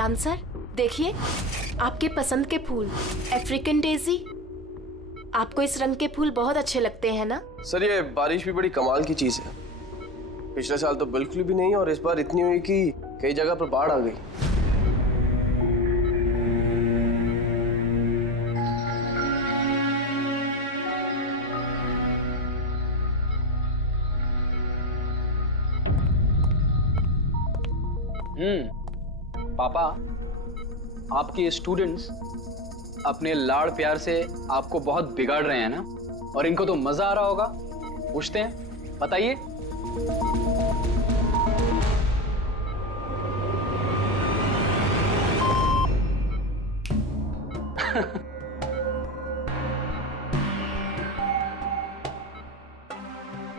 ज्ञान सर देखिए, आपके पसंद के फूल, अफ्रीकन डेजी। आपको इस रंग के फूल बहुत अच्छे लगते हैं ना? सर ये बारिश भी बड़ी कमाल की चीज है। पिछले साल तो बिल्कुल भी नहीं और इस बार इतनी हुई कि कई जगह पर बाढ़ आ गई। पापा, आपके स्टूडेंट्स अपने लाड़ प्यार से आपको बहुत बिगाड़ रहे हैं ना, और इनको तो मजा आ रहा होगा। पूछते हैं, बताइए।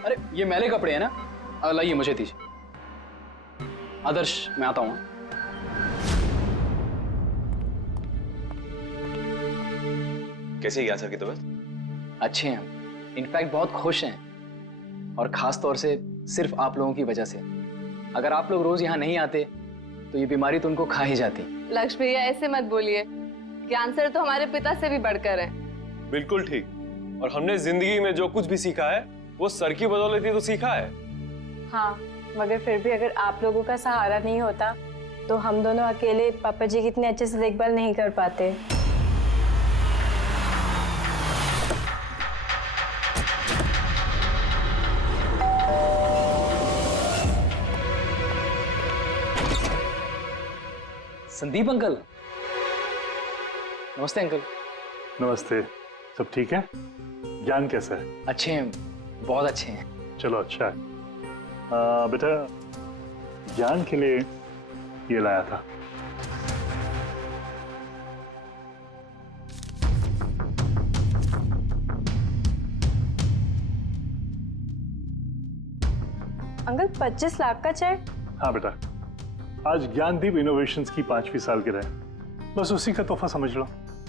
अरे ये मैले कपड़े हैं ना, लाइए मुझे दीजिए। आदर्श, मैं आता हूं। कैसी है ज्ञान सर की तबीयत? अच्छे हैं, इनफैक्ट बहुत खुश हैं, और खास तौर से सिर्फ आप लोगों की वजह से। अगर आप लोग रोज यहाँ नहीं आते तो ये बीमारी तो उनको खा ही जाती। लक्ष्मी भैया ऐसे मत बोलिए, ज्ञान सर तो हमारे पिता से भी बढ़कर हैं। बिल्कुल ठीक। और हमने जिंदगी में जो कुछ भी सीखा है वो सर की बदौलत ही तो सीखा है। हाँ, मगर फिर भी अगर आप लोगों का सहारा नहीं होता तो हम दोनों अकेले पापा जी की इतने अच्छे से देखभाल नहीं कर पाते। संदीप अंकल। नमस्ते अंकल। नमस्ते। सब ठीक है? ज्ञान कैसा है? अच्छे हैं, बहुत अच्छे हैं। चलो अच्छा है। बेटा, ज्ञान के लिए ये लाया था। अंकल 25 लाख का चेक? हाँ बेटा, आज ज्ञानदीप इनोवेशंस की 5वीं सालगिरह है, बस उसी का तोहफा समझ लो।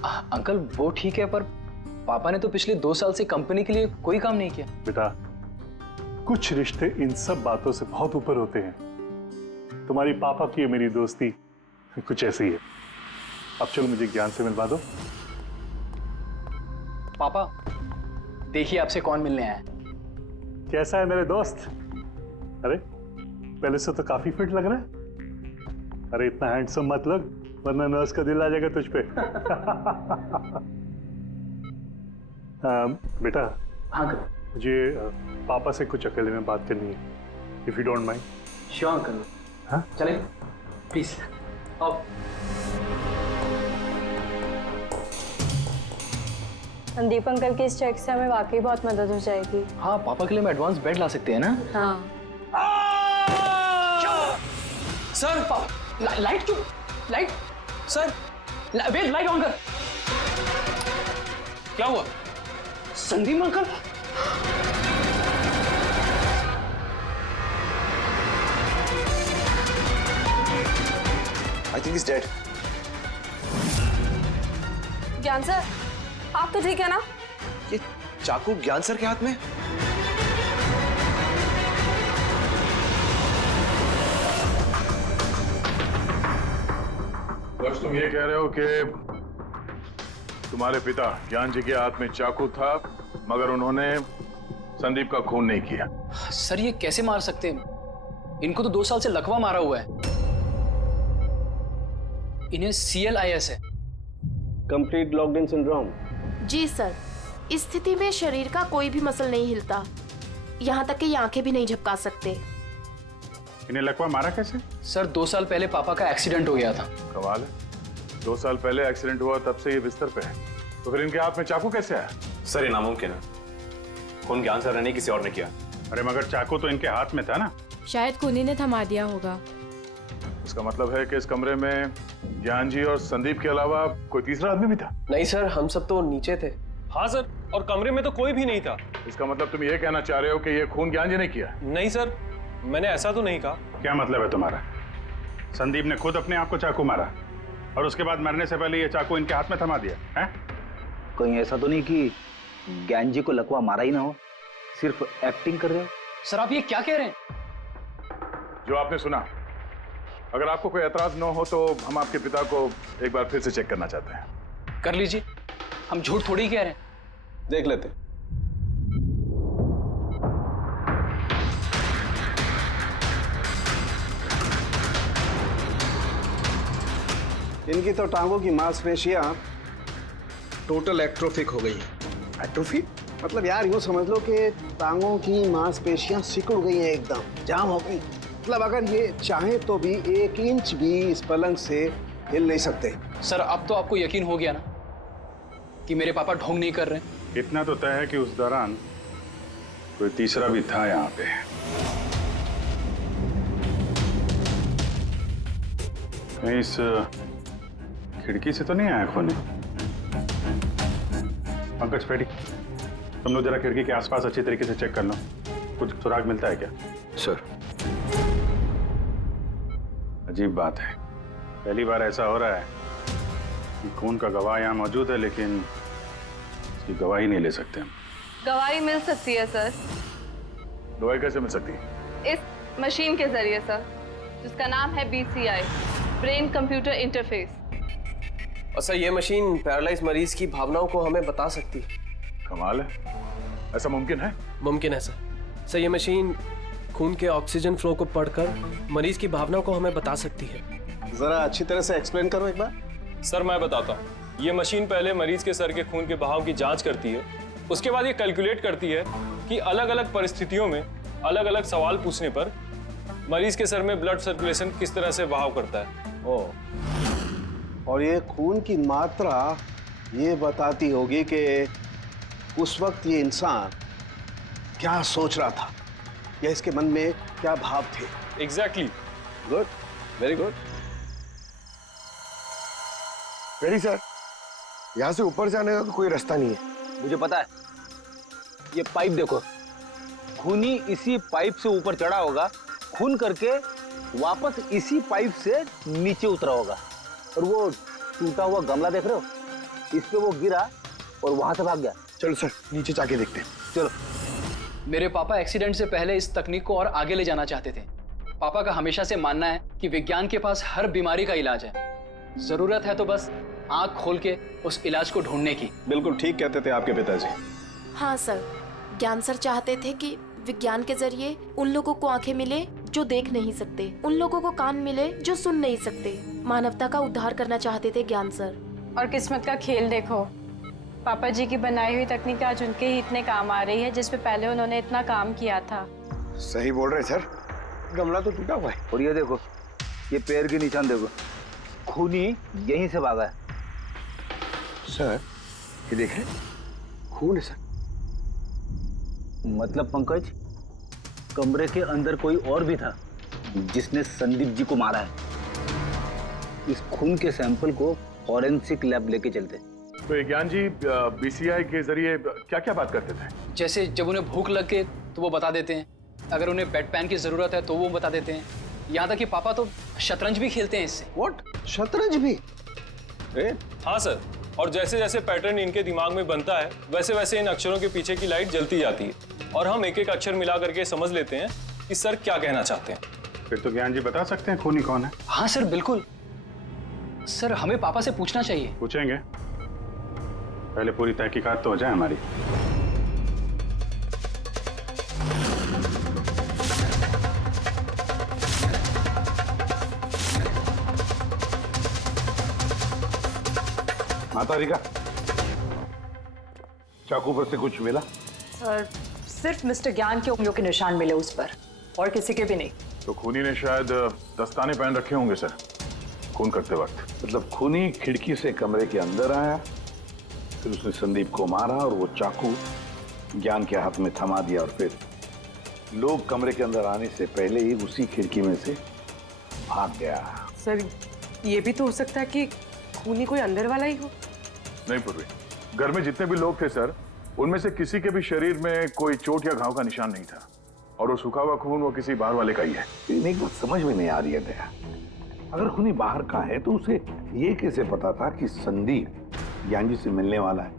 अंकल वो ठीक है, पर पापा ने तो पिछले 2 साल से कंपनी के लिए कोई काम नहीं किया। बेटा, कुछ रिश्ते इन सब बातों से बहुत ऊपर होते हैं। तुम्हारी पापा की मेरी दोस्ती कुछ ऐसी है। अब चलो मुझे ज्ञान से मिलवा दो। पापा देखिए आपसे कौन मिलने आया है। कैसा है मेरे दोस्त? अरे पहले से तो काफी फिट लग रहा है। अरे इतना हैंडसम मत लग, वरना नर्स का दिल आ जाएगा तुझ पे। बेटा। हाँ अंकल। मुझे पापा से कुछ अकेले में बात करनी है, if you don't mind. Sure uncle. हाँ चले प्लीज आओ। संदीप अंकल के इस चेक से हमें वाकई बहुत मदद हो जाएगी। हाँ, पापा के लिए हम एडवांस बेड ला सकते हैं ना। हाँ। सर लाइट क्यों? Light sir, wait, light on कर। क्या हुआ? Sandeep uncle. I think is dead. Gyan sir, आप तो ठीक है ना? ये चाकू ज्ञान सर के हाथ में? बस तुम ये कह रहे हो कि तुम्हारे पिता ज्ञान जी के हाथ में चाकू था, मगर उन्होंने संदीप का खून नहीं किया। सर ये कैसे मार सकते हैं? इनको तो 2 साल से लकवा मारा हुआ है। इन्हें CLIS है, कंप्लीट लॉक्ड इन सिंड्रोम। जी सर, इस स्थिति में शरीर का कोई भी मसल नहीं हिलता, यहाँ तक कि ये आंखें भी नहीं झपका सकते। इन्हें लकवा मारा कैसे? सर 2 साल पहले पापा का एक्सीडेंट हो गया था। कमाल है, 2 साल पहले एक्सीडेंट हुआ तब से ये बिस्तर पे है, तो फिर इनके हाथ में चाकू कैसे आया? सर ये नामुमकिन है, खून ज्ञान सर ने किसी और ने किया। अरे मगर चाकू तो इनके हाथ में था ना। शायद कुनी ने थमा दिया होगा। इसका मतलब है कि इस कमरे में ज्ञान जी और संदीप के अलावा कोई तीसरा आदमी भी था? नहीं सर, हम सब तो नीचे थे। हाँ सर, और कमरे में तो कोई भी नहीं था। इसका मतलब तुम ये कहना चाह रहे हो कि ये खून ज्ञान जी ने किया? नहीं सर, मैंने ऐसा तो नहीं कहा। क्या मतलब है तुम्हारा? संदीप ने खुद अपने आप को चाकू मारा और उसके बाद मरने से पहले ये चाकू इनके हाथ में थमा दिया है? कहीं ऐसा तो नहीं कि ज्ञान जी को लकवा मारा ही ना हो, सिर्फ एक्टिंग कर रहे हो? सर आप ये क्या कह रहे हैं? जो आपने सुना अगर आपको कोई एतराज न हो तो हम आपके पिता को एक बार फिर से चेक करना चाहते हैं। कर लीजिए, हम झूठ थोड़ी कह रहे हैं। देख लेते हैं। इनकी तो टांगों की मांसपेशियां टोटल एट्रोफिक हो गई हैं। एट्रोफिक मतलब यार यूं समझ लो कि टांगों की मांसपेशियां सिकुड़ गई हैं, एकदम जाम हो गई। मतलब अगर ये चाहे तो भी 1 इंच भी इस पलंग से हिल नहीं सकते। सर अब तो आपको यकीन हो गया ना कि मेरे पापा ढोंग नहीं कर रहे हैं? इतना तो तय है कि उस दौरान कोई तीसरा भी था यहाँ पे। कहीं इस खिड़की से तो नहीं आया खून? पंकज पेटी, तुम लोग जरा खिड़की के आसपास अच्छी तरीके से चेक कर लो, कुछ सुराग मिलता है क्या? सर अजीब बात है, पहली बार ऐसा हो रहा है कि खून का गवाह यहाँ मौजूद है लेकिन इसकी गवाही नहीं ले सकते हम। गवाही मिल सकती है सर, गवाही कैसे मिल सकती है? इस मशीन के जरिए सर, जिसका नाम है BCI, ब्रेन कंप्यूटर इंटरफेस। और सर ये मशीन पैरालाइज मरीज की भावनाओं को हमें बता सकती है। कमाल है, ऐसा मुमकिन है? मुमकिन है सर। सर ये मशीन खून के ऑक्सीजन फ्लो को पढ़कर मरीज की भावनाओं को हमें बता सकती है। जरा अच्छी तरह से एक्सप्लेन करो एक बार। सर मैं बताता हूँ, ये मशीन पहले मरीज के सर के खून के बहाव की जांच करती है, उसके बाद ये कैलकुलेट करती है कि अलग अलग परिस्थितियों में अलग अलग सवाल पूछने पर मरीज के सर में ब्लड सर्कुलेशन किस तरह से बहाव करता है। और ये खून की मात्रा ये बताती होगी कि उस वक्त ये इंसान क्या सोच रहा था या इसके मन में क्या भाव थे। Exactly. Good, very good. Very sir, यहाँ से ऊपर जाने का तो कोई रास्ता नहीं है। मुझे पता है, ये पाइप देखो, खूनी इसी पाइप से ऊपर चढ़ा होगा, खून करके वापस इसी पाइप से नीचे उतरा होगा। और वो टूटा हुआ गमला देख रहे हो, इस पे वो गिरा और वहां से भाग गया। चलो सर नीचे जाके देखते हैं। चलो। मेरे पापा एक्सीडेंट से पहले इस तकनीक को और आगे ले जाना चाहते थे। पापा का हमेशा से मानना है कि विज्ञान के पास हर बीमारी का इलाज है, जरूरत है तो बस आंख खोल के उस इलाज को ढूंढने की। बिल्कुल ठीक कहते थे आपके पिताजी। हाँ सर, ज्ञान सर चाहते थे कि विज्ञान के जरिए उन लोगों को आंखें मिले जो देख नहीं सकते, उन लोगों को कान मिले जो सुन नहीं सकते। मानवता का उद्धार करना चाहते थे ज्ञान सर। और किस्मत का खेल देखो, पापा जी की बनाई हुई तकनीक आज उनके ही इतने काम आ रही है जिसपे पहले उन्होंने इतना काम किया था। सही बोल रहे सर, गमला तो टूटा हुआ है। और ये देखो, ये पैर के निशान देखो, खूनी यहीं से भागा है। सर ये देखें, खून है सर। मतलब पंकज, कमरे के अंदर कोई और भी था जिसने संदीप जी को मारा है। इस खून के सैंपल को फॉरेंसिक लैब लेके चलते। तो ज्ञान जी BCI के जरिए क्या क्या बात करते थे? जैसे जब उन्हें भूख लगे तो वो बता देते हैं, अगर उन्हें बेड पैन की जरूरत है तो वो बता देते हैं। यहाँ तक कि पापा तो शतरंज भी खेलते हैं इससे। व्हाट? शतरंज भी? हाँ सर, और जैसे जैसे पैटर्न इनके दिमाग में बनता है वैसे वैसे इन अक्षरों के पीछे की लाइट जलती जाती है और हम एक एक अक्षर मिला करके समझ लेते हैं कि सर क्या कहना चाहते हैं। फिर तो ज्ञान जी बता सकते हैं खूनी कौन है। हाँ सर बिल्कुल। सर हमें पापा से पूछना चाहिए। पूछेंगे, पहले पूरी तहकीकात तो हो जाए हमारी। माता रिका, चाकू पर से कुछ मिला? सर सिर्फ मिस्टर ज्ञान के उंगलियों के निशान मिले उस पर, और किसी के भी नहीं। तो खूनी ने शायद दस्ताने पहन रखे होंगे सर खून करते वक्त। मतलब खूनी खिड़की से कमरे के अंदर आया, फिर उसने संदीप को मारा और वो चाकू ज्ञान के हाथ में थमा दिया और फिर लोग कमरे के अंदर आने से पहले ही उसी खिड़की में से भाग गया। सर ये भी तो हो सकता है कि खूनी कोई अंदर वाला ही हो। नहीं पूर्वी, घर में जितने भी लोग थे सर, उनमें से किसी के भी शरीर में कोई चोट या घाव का निशान नहीं था, और वो सूखा हुआ खून वो किसी बाहर वाले का ही है। एक बात समझ में नहीं आ रही है दया, अगर खूनी बाहर का है तो उसे ये कैसे पता था कि संदीप ज्ञान जी से मिलने वाला है?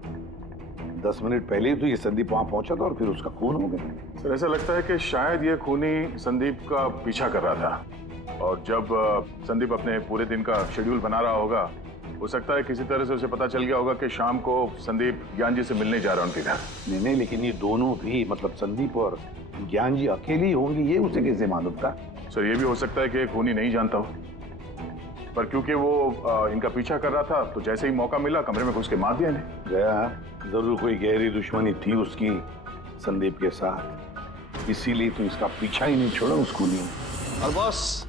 10 मिनट पहले ही तो ये संदीप वहां पहुंचा था और फिर उसका खून हो गया। सर ऐसा लगता है कि शायद ये खूनी संदीप का पीछा कर रहा था और जब संदीप अपने पूरे दिन का शेड्यूल बना रहा होगा, हो सकता है किसी तरह से उसे पता चल गया होगा कि शाम को संदीप ज्ञान जी से मिलने जा रहा है उनके घर। नहीं नहीं, लेकिन ये दोनों भी, मतलब संदीप और ज्ञान जी अकेले ही होंगे, ये उसे कैसे मालूम था? सर ये भी हो सकता है कि खूनी नहीं जानता हो, पर क्योंकि वो इनका पीछा कर रहा था तो जैसे ही मौका मिला कमरे में घुस के मार दिया इन्हें। गया जरूर कोई गहरी दुश्मनी थी उसकी संदीप के साथ, इसीलिए तो इसका पीछा ही नहीं छोड़ा उस खूनी ने। और बॉस,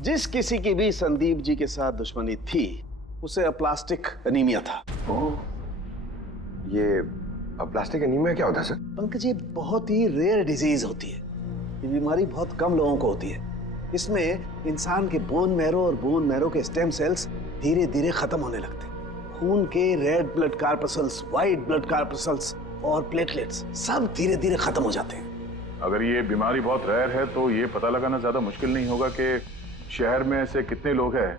जिस किसी की भी संदीप जी के साथ दुश्मनी थी उसे अप्लास्टिक एनीमिया था। ये प्लास्टिक एनीमिया क्या होता है सर? पंकज, ये बहुत ही रेयर डिजीज होती है। ये बीमारी बहुत कम लोगों को होती है। इसमें इंसान के बोन मैरो और बोन मैरो के स्टेम सेल्स धीरे धीरे खत्म होने लगते हैं। खून के red blood corpuscles, white blood corpuscles और प्लेटलेट्स सब धीरे धीरे खत्म हो जाते हैं। अगर ये बीमारी बहुत रेयर है तो ये पता लगाना ज्यादा मुश्किल नहीं होगा कि शहर में ऐसे कितने लोग हैं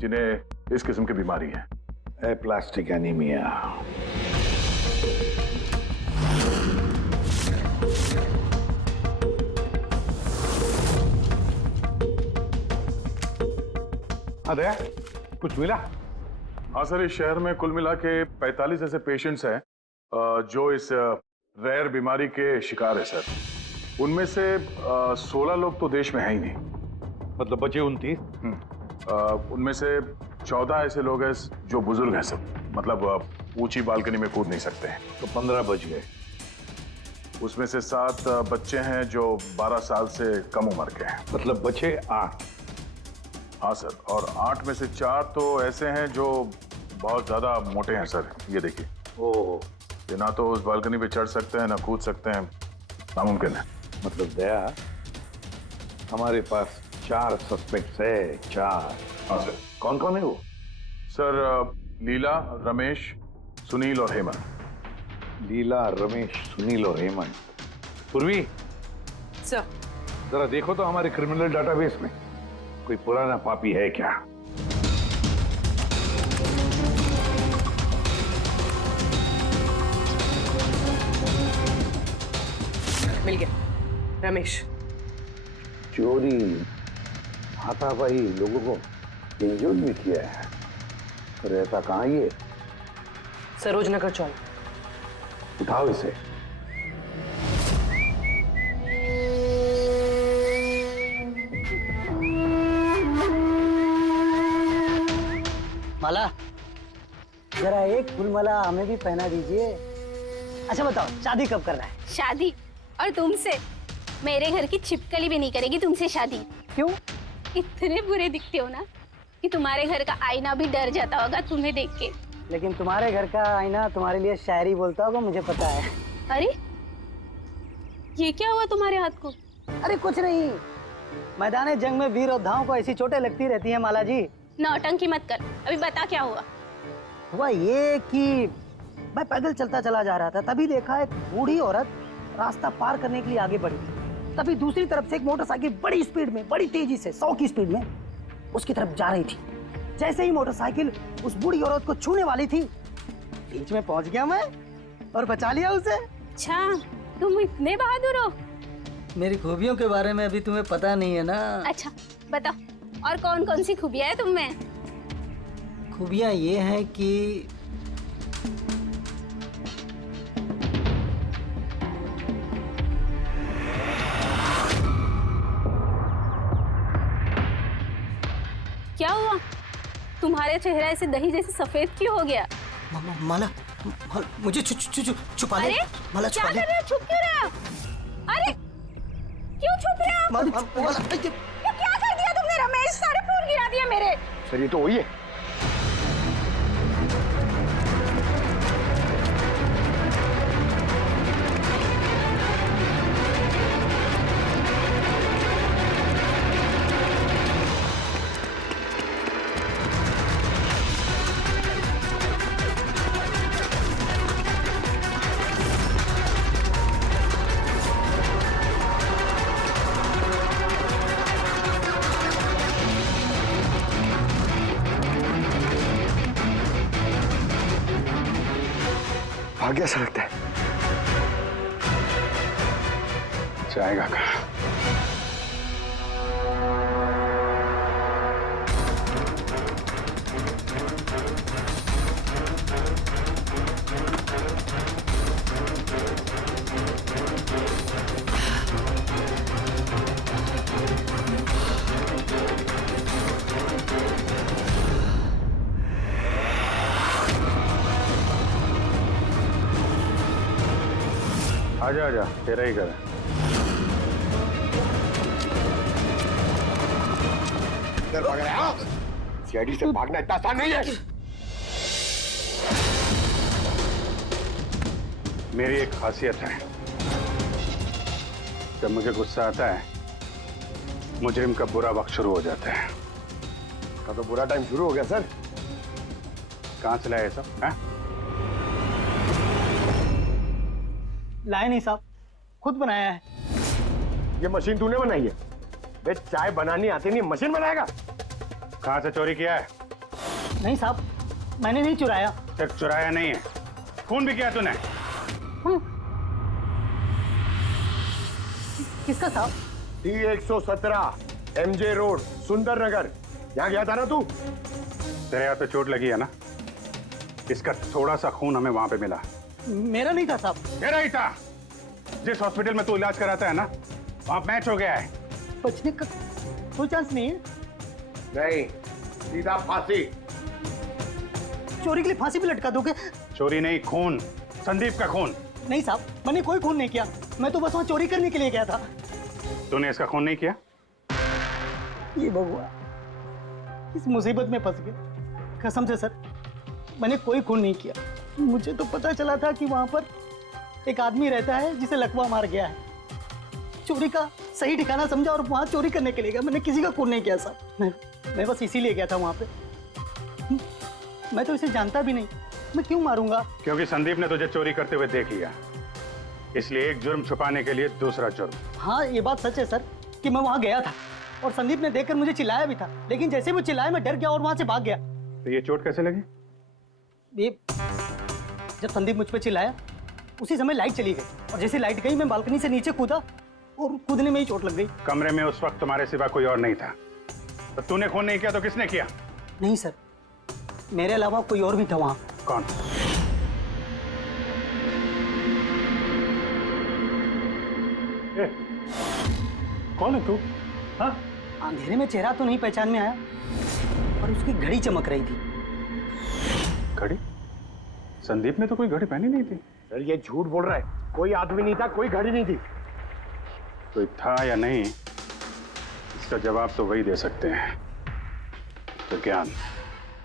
जिन्हें इस किस्म की बीमारी है। Plastic anaemia. दया, कुछ मिला? हाँ सर, इस शहर में कुल मिला के 45 ऐसे पेशेंट्स हैं जो इस रेयर बीमारी के शिकार है सर। उनमें से 16 लोग तो देश में है ही नहीं, मतलब बचे 29। उनमें से 14 ऐसे लोग हैं जो बुजुर्ग हैं सर, मतलब ऊंची बालकनी में कूद नहीं सकते हैं। तो 15 बच गए। उसमें से 7 बच्चे हैं जो 12 साल से कम उम्र के हैं, मतलब बचे 8। हाँ सर, और 8 में से 4 तो ऐसे हैं जो बहुत ज्यादा मोटे हैं सर। ये देखिए, ये ना तो उस बालकनी पे चढ़ सकते हैं ना कूद सकते हैं, नामुमकिन है। मतलब दया, हमारे पास 4 सस्पेक्ट्स है। 4। हाँ सर। कौन कौन है वो? सर लीला, रमेश, सुनील और हेमंत। लीला, रमेश, सुनील और हेमंत। पूर्वी सर, जरा देखो तो हमारे क्रिमिनल डाटाबेस में कोई पुराना पापी है क्या? मिल गया, रमेश। चोरी, हाथापाई, लोगों को इंजर्ड भी किया है। रहता कहाँ ये? सरोजनगर चौक। उठाओ इसे। माला, जरा एक फूल माला हमें भी पहना दीजिए। अच्छा बताओ, शादी कब करना है? शादी? और तुमसे? मेरे घर की छिपकली भी नहीं करेगी तुमसे शादी। क्यों? इतने बुरे दिखते हो ना कि तुम्हारे घर का आईना भी डर जाता होगा तुम्हें देख के। लेकिन तुम्हारे घर का आईना तुम्हारे लिए शायरी बोलता होगा, मुझे पता है। अरे ये क्या हुआ तुम्हारे हाथ को? अरे कुछ नहीं, मैदान जंग में वीर योद्धाओं को ऐसी चोटें लगती रहती हैं माला जी। नौटंकी मत कर, अभी बता क्या हुआ। हुआ ये कि मैं पैदल चलता चला जा रहा था, तभी देखा एक बूढ़ी औरत रास्ता पार करने के लिए आगे बढ़ी। तभी दूसरी तरफ से एक मोटरसाइकिल बड़ी स्पीड में, बड़ी तेजी से 100 की स्पीड में उसकी तरफ जा रही थी। जैसे ही मोटरसाइकिल उस बूढ़ी औरत को छूने वाली थी, बीच में पहुंच गया मैं और बचा लिया उसे। अच्छा, तुम इतने बहादुर हो। मेरी खूबियों के बारे में अभी तुम्हें पता नहीं है ना। अच्छा बताओ, और कौन कौन सी खूबियां है तुम में? खूबियां ये हैं कि क्या हुआ? तुम्हारे चेहरा ऐसे दही जैसे सफेद क्यों हो गया? माला, मुझे छुपा ले। अरे माला, क्या कर रहे हो? छुप क्यों रहे हो? अरे क्यों छुप रहे हो? माला, ये क्या कर दिया तुमने? रमेश, सारे फूल गिरा दिया मेरे। सर ये तो वही है। भाग गया सा लगता है। जाएगा कहाँ? आजा आजा, तेरा ही घर है। सीआईडी से भागना इतना आसान नहीं है। मेरी एक खासियत है, जब मुझे गुस्सा आता है मुजरिम का बुरा वक्त शुरू हो जाता है। का तो बुरा टाइम शुरू हो गया सर। कहाँ से लाया ये सब? हैं? लाए नहीं साहब, खुद बनाया है। ये मशीन तूने बनाई है? बे चाय बनानी आती नहीं, मशीन बनाएगा? कहाँ से चोरी किया है? नहीं साहब, मैंने नहीं चुराया। सिर्फ चुराया नहीं है, खून भी किया तूने। किसका साहब? T117 MJ रोड सुंदर नगर, यहाँ गया था ना तू? तेरे हाथ पे चोट लगी है ना, इसका थोड़ा सा खून हमें वहां पे मिला। मेरा नहीं था साहब। तेरा ही था। जिस हॉस्पिटल में तू इलाज कराता है ना, वहां मैच हो गया है। बचने का कोई चांस नहीं है। नहीं, सीधा फांसी। चोरी के लिए फांसी भी लटका दोगे? चोरी नहीं, खून, संदीप का खून। नहीं साहब, मैंने कोई खून नहीं किया, मैं तो बस वहां चोरी करने के लिए गया था। तूने इसका खून नहीं किया? ये भगवान, इस मुसीबत में फंस गए। कसम से सर, मैंने कोई खून नहीं किया। मुझे तो पता चला था कि वहां पर एक आदमी रहता है जिसे लकवा मार गया है। चोरी का सही ठिकाना समझा और वहां चोरी करने के लिए गया। मैंने किसी का खून नहीं किया साहब, मैं बस इसीलिए गया था वहां पे। मैं तो इसे जानता भी नहीं, मैं क्यों मारूंगा? क्योंकि संदीप ने तुझे चोरी करते हुए देख लिया, इसलिए एक जुर्म छुपाने के लिए दूसरा जुर्म। हाँ, ये बात सच है सर कि मैं वहां गया था और संदीप ने देखकर मुझे चिल्लाया भी था, लेकिन जैसे वो चिल्लाया मैं डर गया और वहां से भाग गया। तो ये चोट कैसे लगी? ये जब संदीप मुझ पर चिल्लाया उसी समय लाइट चली गई और जैसे लाइट गई मैं बालकनी से नीचे कूदा और कूदने में ही चोट लग गई। कमरे में उस वक्त तुम्हारे सिवा कोई और नहीं था, तो तूने खून नहीं किया तो किसने किया? नहीं सर, मेरे अलावा कोई और भी था वहां। कौन? कौन है तू? हाँ? अंधेरे में चेहरा तो नहीं पहचान में आया, पर उसकी घड़ी चमक रही थी। घड़ी? संदीप ने तो कोई घड़ी पहनी नहीं थी। सर ये झूठ बोल रहा है, कोई आदमी नहीं था, कोई घड़ी नहीं थी। कोई था या नहीं, इसका जवाब तो वही दे सकते हैं। तो ज्ञान,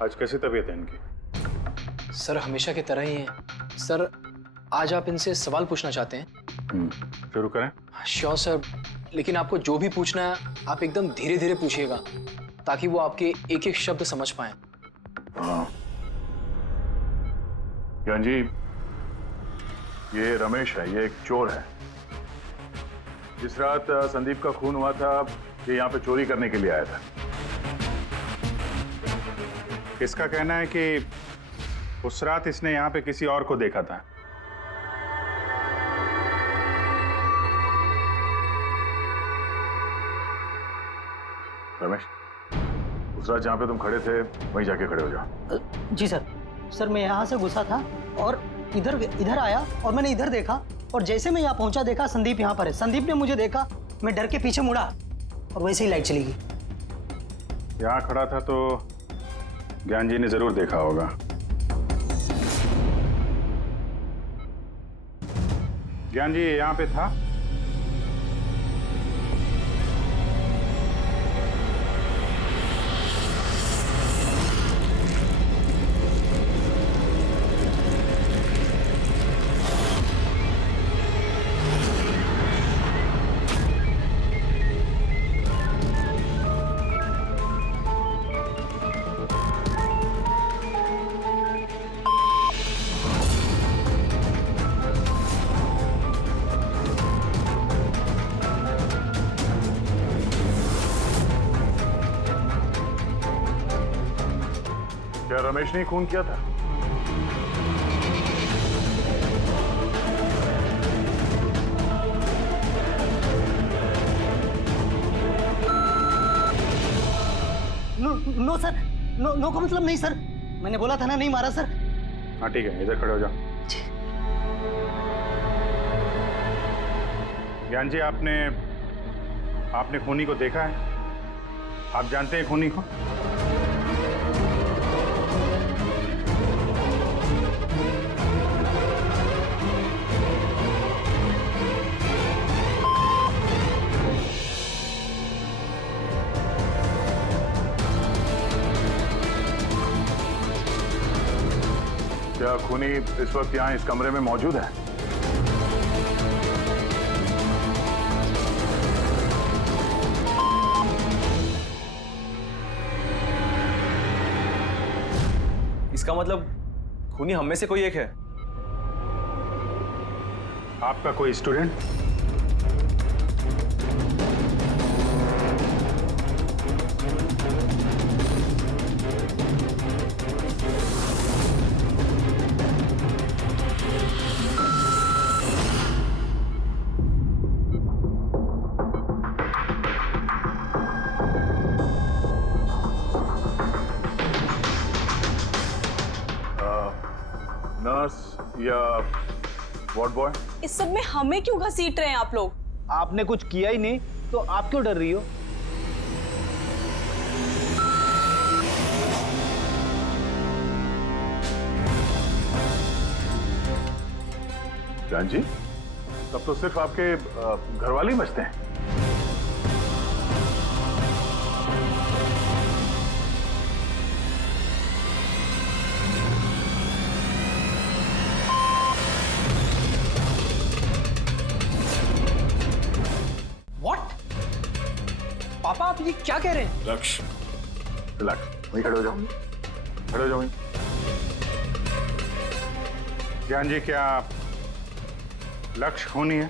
आज कैसी तबीयत है इनकी? सर हमेशा की तरह ही है। सर आज आप इनसे सवाल पूछना चाहते हैं? शुरू करें। श्योर सर, लेकिन आपको जो भी पूछना है आप एकदम धीरे धीरे पूछिएगा ताकि वो आपके एक एक शब्द समझ पाए। हाँ ज्ञान जी, ये रमेश है, ये एक चोर है। जिस रात संदीप का खून हुआ था ये यहाँ पे चोरी करने के लिए आया था। इसका कहना है कि उस रात इसने यहाँ पे किसी और को देखा था। रमेश, उस रात जहाँ पे तुम खड़े थे वहीं जाके खड़े हो जाओ। जी सर। सर मैं यहाँ से घुसा था और इधर आया और मैंने इधर देखा और जैसे मैं यहाँ पहुंचा देखा संदीप यहाँ पर है। संदीप ने मुझे देखा, मैं डर के पीछे मुड़ा और वैसे ही लाइट चली गई। यहाँ खड़ा था तो ज्ञान जी ने जरूर देखा होगा। ज्ञान जी यहाँ पे था? क्या रमेश ने खून किया था? नो सर, नो का मतलब नहीं सर, मैंने बोला था ना नहीं मारा सर। हाँ ठीक है, इधर खड़े हो जाओ। ज्ञान जी, आपने खूनी को देखा है? आप जानते हैं खूनी को? खूनी इस वक्त यहाँ इस कमरे में मौजूद है? इसका मतलब खूनी हम में से कोई एक है। आपका कोई स्टूडेंट? नर्स या वार्ड बॉय? इस सब में हमें क्यों घसीट रहे हैं आप लोग? आपने कुछ किया ही नहीं तो आप क्यों डर रही हो? ज्ञान जी, तब तो सिर्फ आपके घर वाले ही बचते हैं। पापा आप ये क्या कह रहे हैं? लक्ष्य, रिलैक्स, वहीं खड़े हो जाओ, खड़े हो जाओ वहीं। ज्ञान जी, क्या लक्ष्य खूनी है?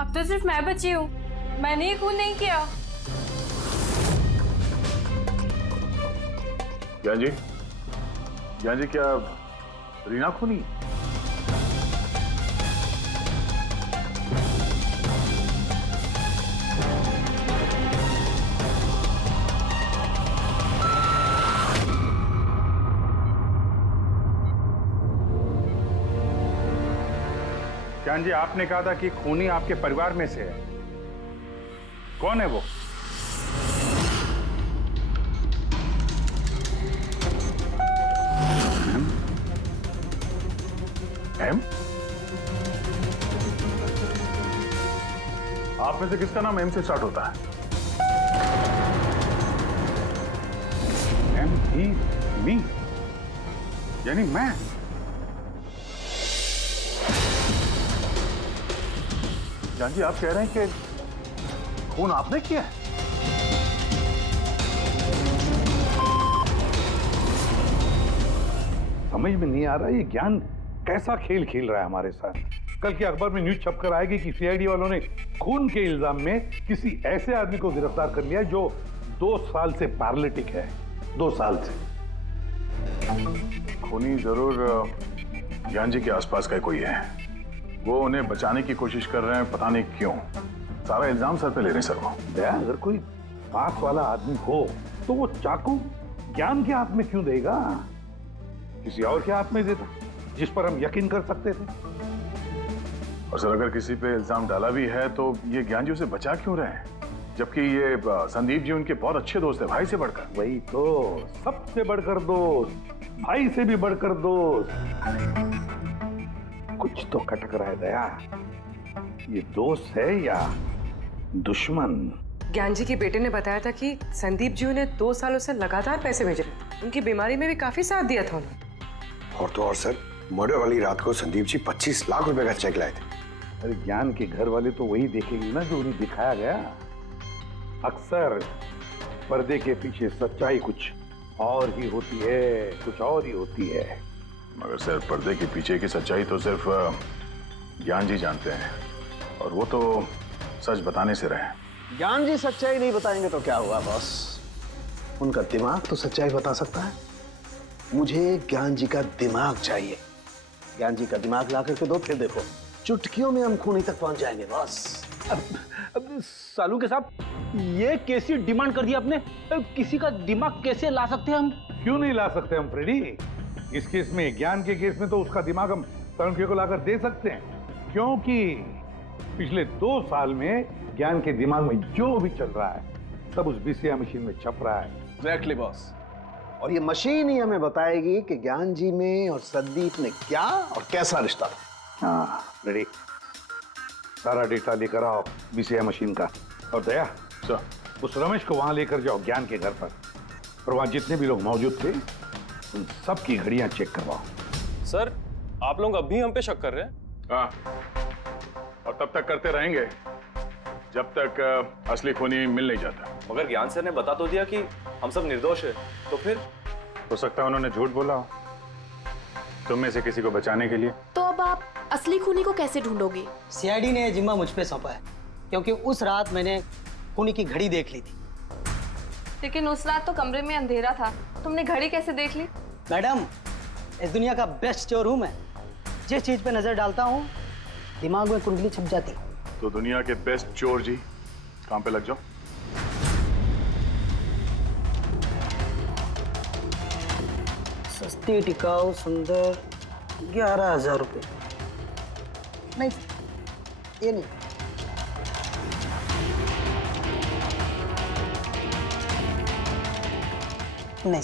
अब तो सिर्फ मैं बची हूँ, मैंने ही खून नहीं किया। ज्ञान जी, ज्ञान जी, क्या रीना खूनी? ज्ञान जी, आपने कहा था कि खूनी आपके परिवार में से है। कौन है वो? एम? आप में से किसका नाम एम से स्टार्ट होता है? एम ही मी, यानी मैं। जान जी, आप कह रहे हैं कि खून आपने किया है? समझ में नहीं आ रहा ये ज्ञान कैसा खेल खेल रहा है हमारे साथ। कल के अखबार में न्यूज छपकर आएगी कि सीआईडी वालों ने खून के इल्जाम में किसी ऐसे आदमी को गिरफ्तार कर लिया जो 2 साल से पैरालिटिक है। 2 साल से। खूनी जरूर ज्ञान जी के आसपास का कोई है। वो उन्हें बचाने की कोशिश कर रहे हैं, पता नहीं क्यों। सारा इल्जाम सर पे ले रहे हैं सर वो। दया, अगर कोई पास वाला आदमी हो तो वो चाकू ज्ञान के हाथ में क्यों देगा? किसी और के हाथ में देता जिस पर हम यकीन कर सकते थे। और सर, अगर किसी पे इल्जाम डाला भी है तो ये ज्ञान जी उसे बचा क्यों रहे हैं? जबकि ये संदीप जी उनके बहुत अच्छे दोस्त है, भाई से बढ़कर। वही तो, सबसे बढ़कर दोस्त, भाई से भी बढ़कर दोस्त। कुछ तो खटक रहा है दया। ये दोस्त है या दुश्मन? ज्ञान जी के बेटे ने बताया था कि संदीप जी उन्हें 2 सालों से लगातार पैसे भेज रहे थे। उनकी बीमारी में भी काफी साथ दिया था उन्होंने। और तो और सर, मर्डर वाली रात को संदीप जी 25 लाख रुपए का चेक लाए थे। अरे ज्ञान के घर वाले तो वही देखेंगे ना जो उन्हें दिखाया गया। अक्सर पर्दे के पीछे सच्चाई कुछ और ही होती है, कुछ और ही होती है। मगर सर, पर्दे के पीछे की सच्चाई तो सिर्फ ज्ञान जी जानते हैं, और वो तो सच बताने से रहे। ज्ञान जी सच्चाई नहीं बताएंगे तो क्या हुआ बॉस? उनका दिमाग तो सच्चाई बता सकता है। मुझे ज्ञान जी का दिमाग चाहिए। ज्ञान जी का दिमाग ला करके दो, फिर देखो चुटकियों में हम खूनी तक पहुंच जाएंगे बॉस। अब सालू के साहब, ये कैसी डिमांड कर दी आपने? किसी का दिमाग कैसे ला सकते हैं हम? क्यों नहीं ला सकते हम फ्रेडी? इस केस में, ज्ञान के केस में तो उसका दिमाग हम तरुण को लाकर दे सकते हैं, क्योंकि पिछले 2 साल में ज्ञान के दिमाग में जो भी चल रहा है सब उस बीसीआर मशीन में छप रहा है। Exactly boss. और ये मशीन ही हमें बताएगी कि ज्ञान जी में और संदीप में क्या और कैसा रिश्ता था। हाँ रेडी, सारा डेटा लेकर आओ बीसीआई मशीन का। और दया सर, उस रमेश को वहां लेकर जाओ ज्ञान के घर पर, और वहां जितने भी लोग मौजूद थे उन सब की घड़ियां चेक करवाओ। सर, आप लोग अब भी हम पे शक कर रहे हैं? हाँ, और तब तक करते रहेंगे जब तक असली खूनी मिल नहीं जाता। मगर ज्ञान सर ने बता तो दिया कि हम सब निर्दोष है, तो फिर? हो सकता है उन्होंने झूठ बोला हो तुम में से किसी को बचाने के लिए। तो अब आप असली खूनी को कैसे ढूंढोगे? सीआईडी ने जिम्मा मुझ पे सौंपा है, क्योंकि उस रात मैंने खूनी की घड़ी देख ली थी। लेकिन उस रात तो कमरे में अंधेरा था, तुमने घड़ी कैसे देख ली? मैडम, इस दुनिया का बेस्ट चोर हूं मैं। जिस चीज पे नजर डालता हूँ दिमाग में कुंडली छप जाती। तो दुनिया के बेस्ट चोर जी, काम पे लग जाओ। सस्ती टिकाऊ सुंदर 11,000 रुपये। नहीं, ये नहीं। नहीं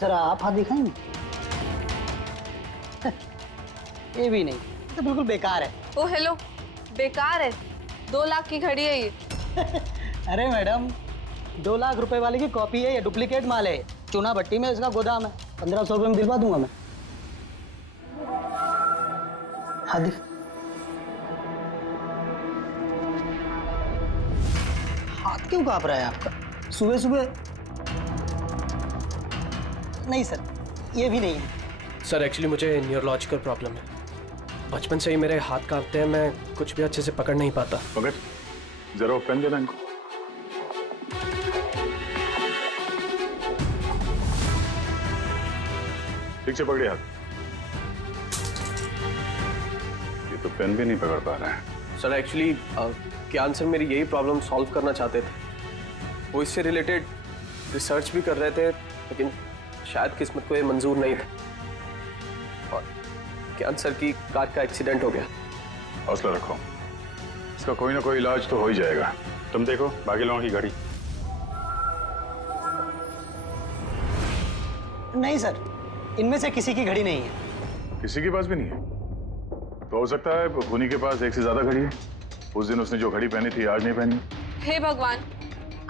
जरा आप हाथ दिखाएंगे? ये भी नहीं, तो बिल्कुल बेकार है। ओ हेलो, बेकार है? 2 लाख की घड़ी है ये। अरे मैडम, 2 लाख रुपए वाले की कॉपी है, ये डुप्लीकेट माल है। चूना भट्टी में इसका गोदाम है, 1500 रुपये में दिलवा दूंगा मैं। हाँ दिख। हाथ क्यों कांप रहा है आपका सुबह सुबह? नहीं सर, ये भी नहीं है। सर एक्चुअली मुझे न्यूरोलॉजिकल प्रॉब्लम है, बचपन से ही मेरे हाथ कांपते हैं, मैं कुछ भी अच्छे से पकड़ नहीं पाता। पंकज, जरा पेन देना इनको। ठीक से पकड़िए हाथ। ये तो पेन भी नहीं पकड़ पा रहा है। सर एक्चुअली ज्ञान सर मेरी यही प्रॉब्लम सॉल्व करना चाहते थे। वो इससे रिलेटेड रिसर्च भी कर रहे थे, लेकिन शायद किस्मत को ये मंजूर नहीं था और ज्ञान सर की कार का एक्सीडेंट हो गया। हौसला रखो, इसका कोई ना कोई इलाज तो हो ही जाएगा। तुम देखो बाकी लोगों की घड़ी। नहीं सर, इनमें से किसी की घड़ी नहीं है। किसी के पास भी नहीं है? तो हो सकता है खूनी के पास एक से ज्यादा घड़ी है। उस दिन उसने जो घड़ी पहनी थी आज नहीं पहनी। हे भगवान,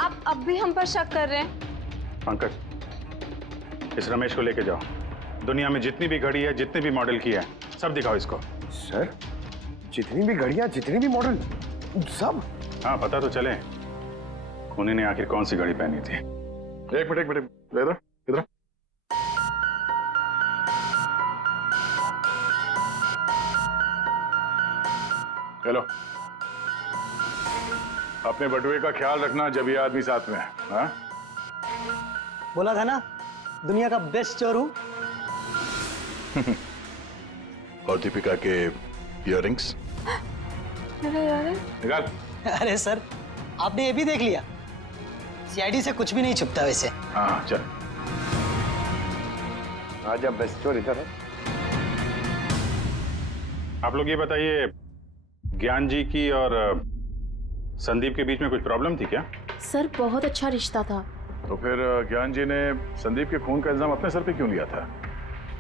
आप अब भी हम पर शक कर रहे हैं? पंकज, इस रमेश को लेके जाओ। दुनिया में जितनी भी घड़ी है, जितने भी मॉडल की है, सब दिखाओ इसको। सर, जितनी भी घड़ियां, जितने भी मॉडल, सब? हाँ, पता तो चले खूनी ने आखिर कौन सी घड़ी पहनी थी। एक मिनट इधर इधर। हेलो, अपने बटुए का ख्याल रखना जब ये आदमी साथ में है। हाँ? बोला था ना, दुनिया का बेस्ट चोर हूं। और दीपिका के इयररिंग्स निकाल। अरे सर, आपने ये भी देख लिया? सीआईडी से कुछ भी नहीं छुपता वैसे। हाँ चल। आजा, बेस्ट चोर इधर है। आप लोग ये बताइए, ज्ञान जी की और संदीप के बीच में कुछ प्रॉब्लम थी क्या? सर बहुत अच्छा रिश्ता था। तो फिर ज्ञान जी ने संदीप के खून का इल्जाम अपने सर पे क्यों लिया था?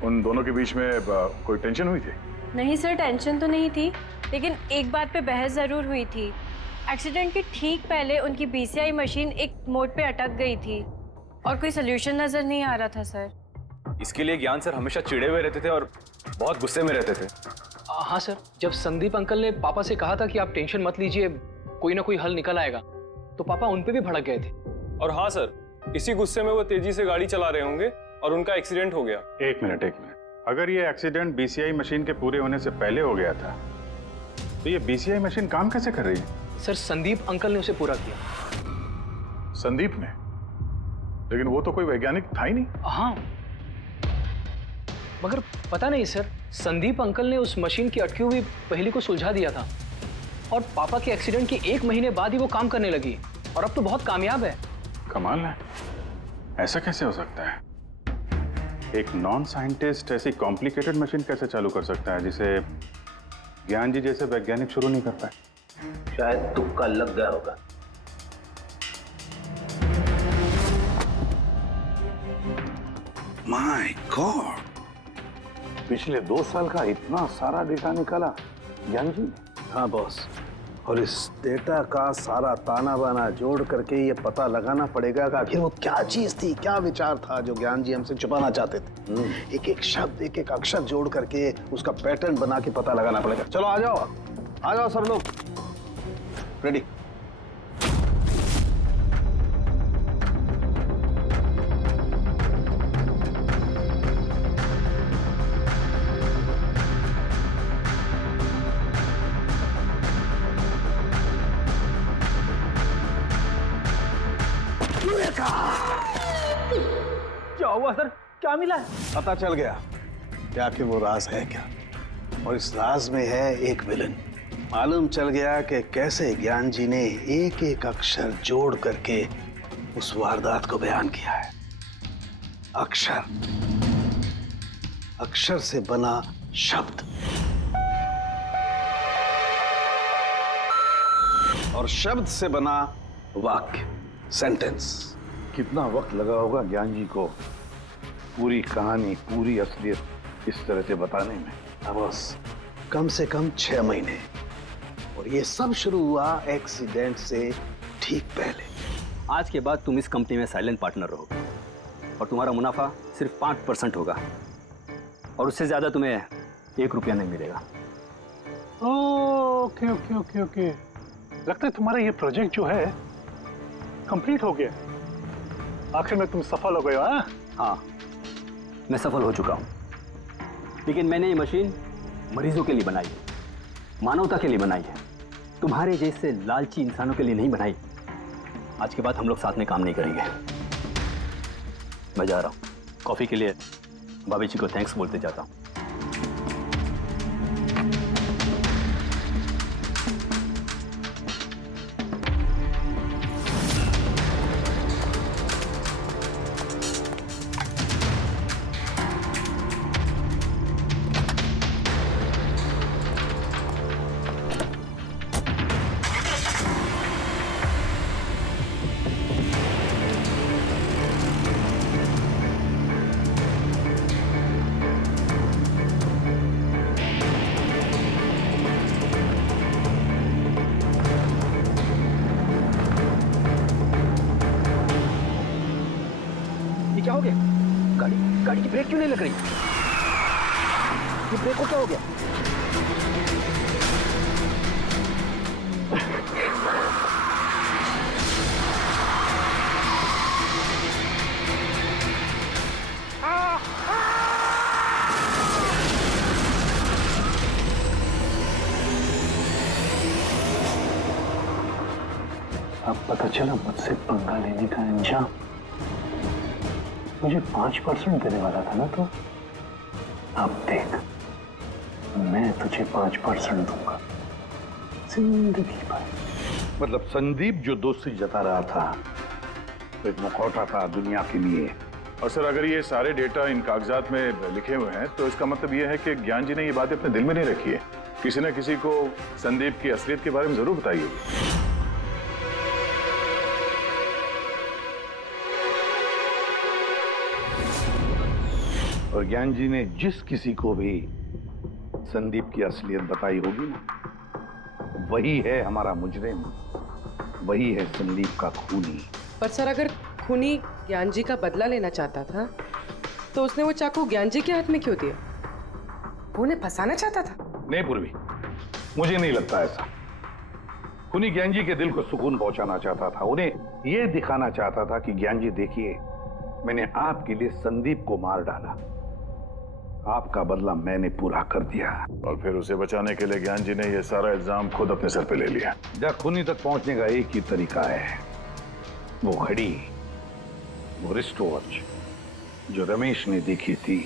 उन दोनों के बीच में कोई टेंशन हुई थी? नहीं सर, टेंशन तो नहीं थी, लेकिन एक बात पे बहस जरूर हुई थी। एक्सीडेंट के ठीक पहले उनकी बीसीआई मशीन एक मोड़ पे अटक गई थी और कोई सोल्यूशन नजर नहीं आ रहा था सर। इसके लिए ज्ञान सर हमेशा चिढ़े हुए रहते थे और बहुत गुस्से में रहते थे। हाँ सर, जब संदीप अंकल ने पापा से कहा था कि आप टेंशन मत लीजिए, कोई ना कोई हल निकल आएगा, तो पापा उन पे भी भड़क गए थे। और हाँ सर, इसी गुस्से में वो तेजी से गाड़ी चला रहे होंगे और उनका एक्सीडेंट हो गया। एक मिनट। अगर ये एक्सीडेंट बीसीआई मशीन के पूरे होने से पहले हो गया था, तो ये बीसीआई मशीन काम कैसे कर रही है? सर, संदीप अंकल ने उसे पूरा किया। संदीप ने? लेकिन वो तो कोई वैज्ञानिक था ही नहीं। हाँ, मगर पता नहीं सर, संदीप अंकल ने उस मशीन की अटकी हुई पहेली को सुलझा दिया था और पापा के एक्सीडेंट के 1 महीने बाद ही वो काम करने लगी और अब तो बहुत कामयाब है। कमाल है, ऐसा कैसे हो सकता है? एक नॉन साइंटिस्ट ऐसी कॉम्प्लिकेटेड मशीन कैसे चालू कर सकता है जिसे ज्ञान जी जैसे वैज्ञानिक शुरू नहीं कर पाए? शायद तुक्का लग गया होगा। माय गॉड, पिछले 2 साल का इतना सारा डेटा निकाला ज्ञान जी? हाँ बॉस, और इस डेटा का सारा ताना बाना जोड़ करके ये पता लगाना पड़ेगा कि आखिर वो क्या चीज थी, क्या विचार था जो ज्ञान जी हमसे छुपाना चाहते थे। एक एक शब्द, एक एक अक्षर जोड़ करके उसका पैटर्न बना के पता लगाना पड़ेगा। चलो आ जाओ सब लोग, रेडी। क्या हुआ सर? क्या मिला है? पता चल गया कि आखिर वो राज है क्या, और इस राज में है एक विलन। मालूम चल गया कि कैसे ज्ञान जी ने एक एक अक्षर जोड़ करके उस वारदात को बयान किया है। अक्षर से बना शब्द और शब्द से बना वाक्य, सेंटेंस। कितना वक्त लगा होगा ज्ञान जी को पूरी कहानी, पूरी असलियत इस तरह से बताने में? बस कम से कम 6 महीने, और ये सब शुरू हुआ एक्सीडेंट से ठीक पहले। आज के बाद तुम इस कंपनी में साइलेंट पार्टनर रहोगे और तुम्हारा मुनाफा सिर्फ 5% होगा, और उससे ज्यादा तुम्हें 1 रुपया नहीं मिलेगा। ओके ओके ओके ओके, लगता है तुम्हारा ये प्रोजेक्ट जो है कंप्लीट हो गया। आखिर में तुम सफल हो गए हो। हाँ, मैं सफल हो चुका हूँ, लेकिन मैंने ये मशीन मरीजों के लिए बनाई है, मानवता के लिए बनाई है, तुम्हारे जैसे लालची इंसानों के लिए नहीं बनाई। आज के बाद हम लोग साथ में काम नहीं करेंगे। मैं जा रहा हूँ, कॉफी के लिए भाभी जी को थैंक्स बोलते जाता हूँ। क्या हो गया? गाड़ी की ब्रेक क्यों नहीं लग रही? ये ब्रेक को क्या हो गया? अब पता चला मुझसे पंगा लेने का अंजाम। मुझे 5% देने वाला था ना, तो अब देख, मैं तुझे 5% दूंगा जिंदगी भर। मतलब संदीप जो दोस्ती जता रहा था तो एक मुखौटा था दुनिया के लिए। और सर, अगर ये सारे डेटा इन कागजात में लिखे हुए हैं तो इसका मतलब ये है कि ज्ञान जी ने ये बातें अपने दिल में नहीं रखी है। किसी न किसी को संदीप की असलियत के बारे में जरूर बताई होगी। और ज्ञान जी ने जिस किसी को भी संदीप की असलियत बताई होगी ना, वही है हमारा मुजरिम, वही है संदीप का खूनी। पर सर, अगर खूनी ज्ञान जी का बदला लेना चाहता था तो उसने वो चाकू ज्ञान जी के हाथ में क्यों दिया? वो उन्हें फंसाना चाहता था? नहीं पूर्वी, मुझे नहीं लगता ऐसा। खूनी ज्ञान जी के दिल को सुकून पहुंचाना चाहता था, उन्हें यह दिखाना चाहता था कि ज्ञान जी देखिए, मैंने आपके लिए संदीप को मार डाला, आपका बदला मैंने पूरा कर दिया। और फिर उसे बचाने के लिए ज्ञान जी ने यह सारा इल्जाम खुद अपने सर पे ले लिया। जब खूनी तक पहुंचने का एक ही तरीका है, वो घड़ी, वो रिस्ट वॉच जो रमेश ने देखी थी।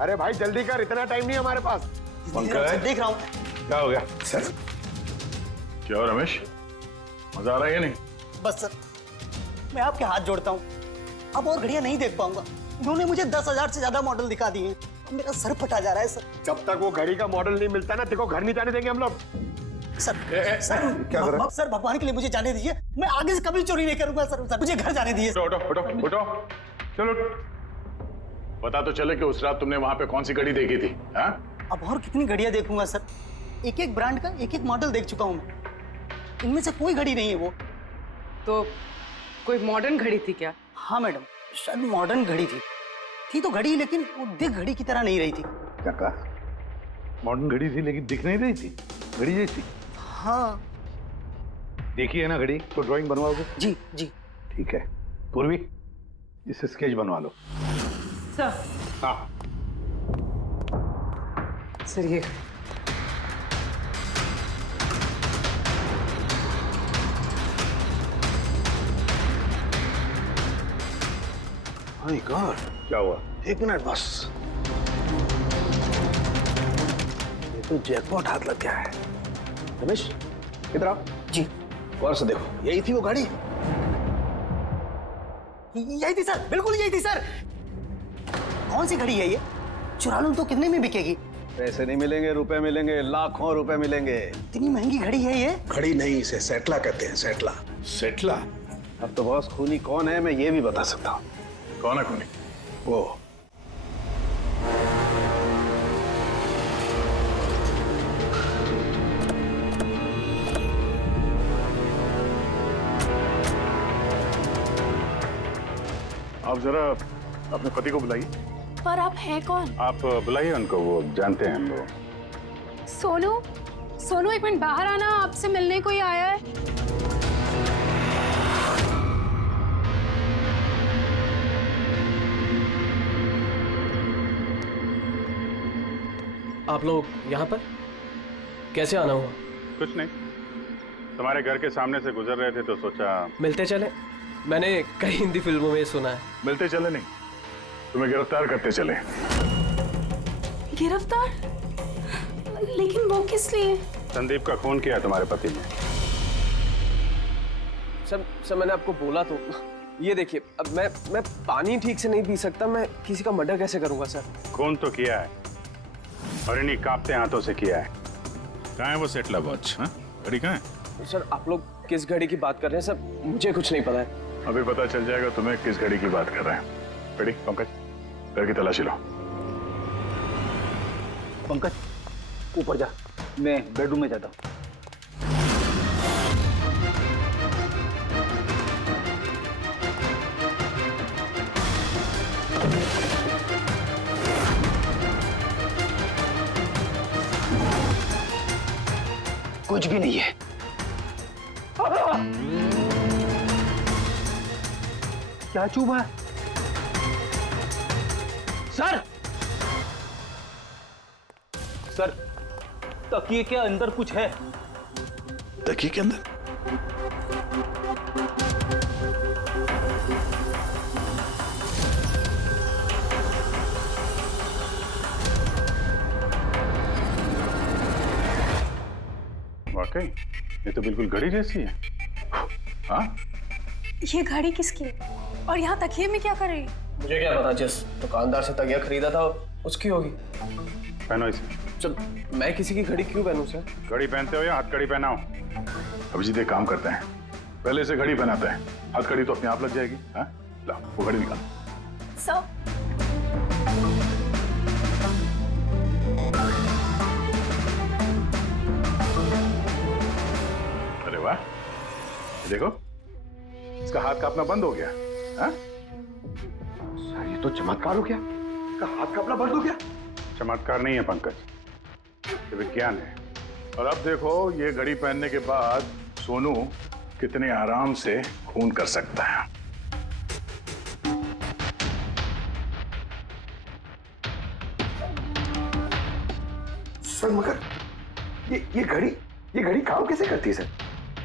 अरे भाई जल्दी कर, इतना टाइम नहीं हमारे पास। देख रहा हूं। क्या हो गया सर? क्या हो रमेश, मजा आ रहा है या नहीं? बस सर, मैं आपके हाथ जोड़ता हूँ, अब और घड़ियां नहीं देख पाऊंगा। उन्होंने मुझे 10,000 से ज्यादा मॉडल दिखा दिए हैं, मेरा सर फटा जा रहा है सर। जब तक वो घड़ी का मॉडल नहीं मिलता ना, देखो घर नहीं जाने देंगे हम लोग। सर क्या कर रहा है? सर भगवान के लिए मुझे जाने दीजिए, मैं आगे से कभी चोरी नहीं करूंगा सर, मुझे घर जाने दीजिए। उठो उठो उठो उठो, चलो पता तो चले कि उस रात तुमने वहां पे कौन सी घड़ी देखी थी? हाँ? अब और कितनी घड़ियां देखूंगा सर, एक एक ब्रांड का एक एक मॉडल देख चुका हूँ मैं, इनमें से कोई घड़ी नहीं है वो। तो कोई मॉडर्न घड़ी थी क्या? हाँ मैडम, शायद मॉडर्न घड़ी थी तो घड़ी, लेकिन वो दिख घड़ी की तरह नहीं रही थी। क्या कहा? मॉडर्न घड़ी थी लेकिन दिख नहीं रही थी, घड़ी जैसी? हाँ। देखी है ना घड़ी, तो ड्राइंग बनवाओगे? जी जी। ठीक है पूर्वी, इसे स्केच बनवा लो। सर। हाँ सर ये माय गॉड, क्या हुआ? 1 मिनट बस, ये तो जैकपॉट हाथ लग गया है। रमेश इधर आओ। जी। और से देखो, यही थी वो गाड़ी? यही थी सर, बिल्कुल यही थी सर। कौन सी घड़ी है ये? चुरा लूं तो कितने में बिकेगी? पैसे नहीं मिलेंगे, रुपए मिलेंगे, लाखों रुपए मिलेंगे। इतनी महंगी घड़ी है ये? घड़ी नहीं, इसे सेटला कहते हैं, सेटला। सेटला? अब तो बॉस खूनी कौन है मैं ये भी बता सकता हूँ। कौन है खूनी? वो आप जरा अपने पति को बुलाइए। पर आप हैं कौन? आप बुलाइए उनको, वो जानते हैं हम लोग। सोनू, सोनू एक मिनट बाहर आना, आपसे मिलने कोई आया है। आप लोग यहाँ पर कैसे आना हुआ? कुछ नहीं, तुम्हारे घर के सामने से गुजर रहे थे तो सोचा मिलते चले। मैंने कई हिंदी फिल्मों में सुना है। मिलते चले नहीं, तुम्हें गिरफ्तार करते चले। गिरफ्तार? लेकिन वो किस लिए? संदीप का खून किया तुम्हारे पति ने। सर मैंने आपको बोला तो, ये देखिए, अब मैं पानी ठीक से नहीं पी सकता, मैं किसी का मर्डर कैसे करूंगा सर? खून तो किया है और इन्हीं कांपते हाथों से किया है। कहाँ है वो सेटला वॉच? घड़ी कहाँ है? सर आप लोग किस घड़ी की बात कर रहे हैं सर? मुझे कुछ नहीं पता है। अभी पता चल जाएगा तुम्हें किस घड़ी की बात कर रहे हैं। घड़ी पंकज, घर की तलाशी लो। पंकज ऊपर जा, मैं बेडरूम में जाता हूँ। कुछ भी नहीं है। क्या चुभा? सर, सर तकिए के अंदर कुछ है। तकिए के अंदर? वाकई ये तो बिल्कुल घड़ी जैसी है। हाँ, ये घड़ी किसकी है? और यहाँ तकिए में क्या कर रही? मुझे क्या पता, जिस दुकानदार से तकिया खरीदा था उसकी होगी। पहनो इसे। जब मैं किसी की घड़ी क्यों पहनूं सर? घड़ी पहनते हो या हथकड़ी पहनाओ? अभिजीत एक काम करते हैं, पहले से घड़ी पहनाते हैं, हथकड़ी तो अपने आप लग जाएगी। हाँ, ला वो घड़ी निकाल। सर अरे वाह, देखो इसका हाथ कांपना बंद हो गया। हाँ? सर ये तो चमत्कार हो गया, इसका हाथ कांपना बंद हो गया। चमत्कार नहीं है पंकज, ये विज्ञान है। और अब देखो ये घड़ी पहनने के बाद सोनू कितने आराम से खून कर सकता है। सर मगर ये घड़ी काम कैसे करती है सर?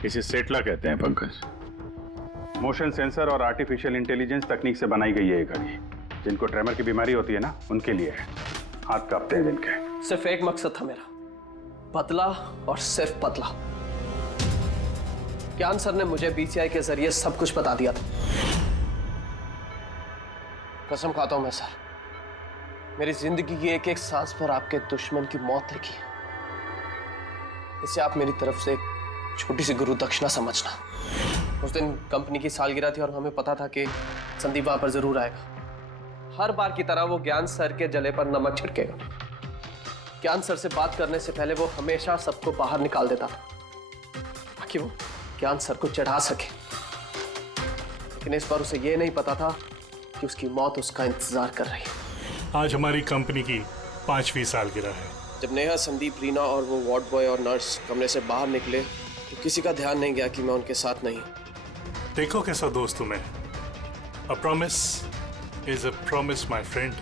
इसे सेटला कहते हैं पंकज। मोशन सेंसर और आर्टिफिशियल इंटेलिजेंस तकनीक से बनाई गई है ये घड़ी। जिनको ट्रेमर की बीमारी होती है ना, उनके लिए है। हाथ कांपते हैं जिनके। सिर्फ एक मकसद था मेरा, पतला और सिर्फ पतला। ज्ञान सर ने मुझे बीसीआई के जरिए सब कुछ बता दिया था। कसम खाता हूं मैं सर, मेरी जिंदगी की एक एक सांस पर आपके दुश्मन की मौत लिखी है। इसे आप मेरी तरफ से एक छोटी सी गुरु दक्षिणा समझना। उस दिन कंपनी की सालगिरह थी और हमें पता था कि संदीप वहां पर जरूर आएगा। हर बार की तरह वो ज्ञान सर के जले पर नमक छिड़केगा। ज्ञान सर से बात करने से पहले वो हमेशा सबको बाहर निकाल देता था ताकि वो ज्ञान सर को चढ़ा सके। लेकिन इस बार उसे ये नहीं पता था कि उसकी मौत उसका इंतजार कर रही है। आज हमारी कंपनी की 5वीं सालगिरह है। जब नेहा, संदीप, रीना और वो वार्ड बॉय और नर्स कमरे से बाहर निकले तो किसी का ध्यान नहीं गया कि मैं उनके साथ नहीं। देखो कैसा दोस्त हूं मैं। A promise is a promise, my friend.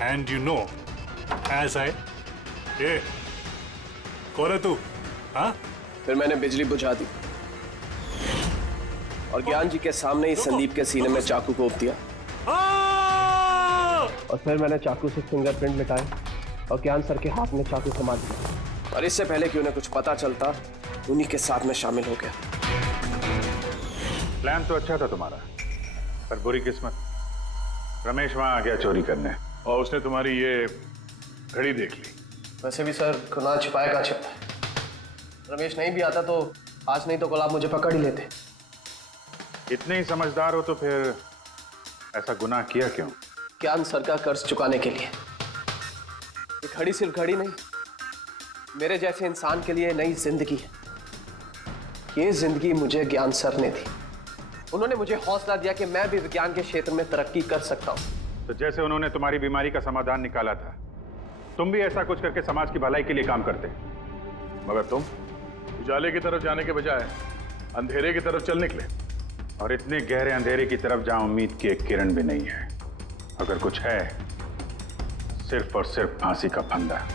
And you know, as I... ये कौन है तू? हाँ? फिर मैंने बिजली बुझा दी और ज्ञान जी के सामने ही संदीप के सीने में चाकू घोंप दिया। और फिर मैंने चाकू से फिंगरप्रिंट मिटाए और ज्ञान सर के हाथ में चाकू थमा दिया। और इससे पहले कि उन्हें कुछ पता चलता, उन्हीं के साथ में शामिल हो गया। प्लान तो अच्छा था तुम्हारा, पर बुरी किस्मत, रमेश वहां आ गया चोरी करने और उसने तुम्हारी ये घड़ी देख ली। वैसे भी सर, गुनाह छिपाए का छिपता है। रमेश नहीं भी आता तो आज नहीं तो कल आप मुझे पकड़ ही लेते। इतने ही समझदार हो तो फिर ऐसा गुनाह किया क्यों? ज्ञान सर का कर्ज चुकाने के लिए। ये घड़ी सिर्फ घड़ी नहीं, मेरे जैसे इंसान के लिए नई जिंदगी है। ये जिंदगी मुझे ज्ञान सर ने दी। उन्होंने मुझे हौसला दिया कि मैं भी विज्ञान के क्षेत्र में तरक्की कर सकता हूँ। तो जैसे उन्होंने तुम्हारी बीमारी का समाधान निकाला था, तुम भी ऐसा कुछ करके समाज की भलाई के लिए काम करते। मगर तुम उजाले की तरफ जाने के बजाय अंधेरे की तरफ चल निकले, और इतने गहरे अंधेरे की तरफ जहां उम्मीद की एक किरण भी नहीं है। अगर कुछ है, सिर्फ और सिर्फ फांसी का फंदा।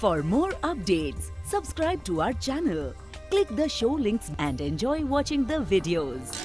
For more updates, subscribe to our channel, click the show links and enjoy watching the videos.